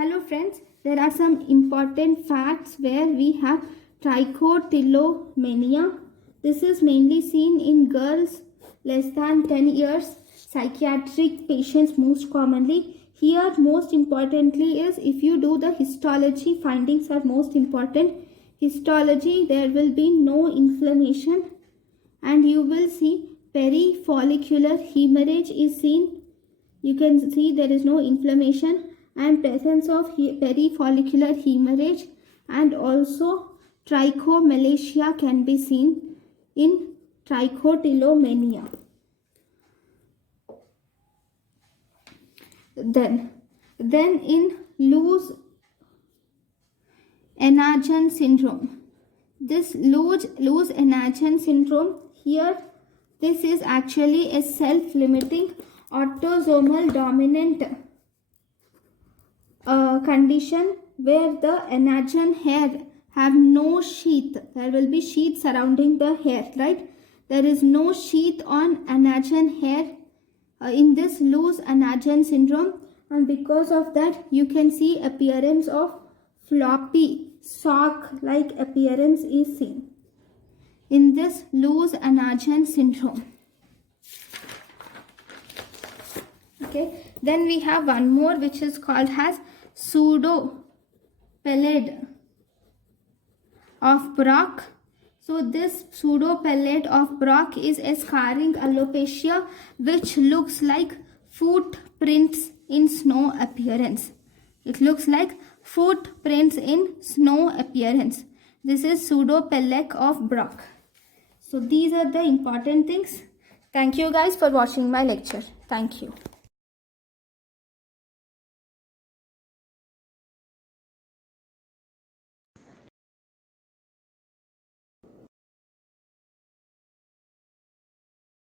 Hello friends, there are some important facts where we have trichotillomania. This is mainly seen in girls less than 10 years, psychiatric patients most commonly. Here most importantly is if you do the histology, findings are most important. Histology, there will be no inflammation and you will see perifollicular hemorrhage is seen. You can see there is no inflammation and presence of perifollicular hemorrhage, and also trichomalacia can be seen in trichotillomania. Then in loose Enagen syndrome, this loose Enagen syndrome, here this is actually a self-limiting autosomal dominant condition where the Enagen hair have no sheath. There will be sheath surrounding the hair, right? There is no sheath on Enagen hair in this loose Enagen syndrome, and because of that you can see appearance of floppy sock like appearance is seen in this loose Enagen syndrome. Okay, then we have one more which is called as pseudo-pelade of Brock. So this pseudo-pelade of Brock is a scarring alopecia which looks like footprints in snow appearance. It looks like footprints in snow appearance. This is pseudo-pelade of Brock. So these are the important things. Thank you guys for watching my lecture. Thank you.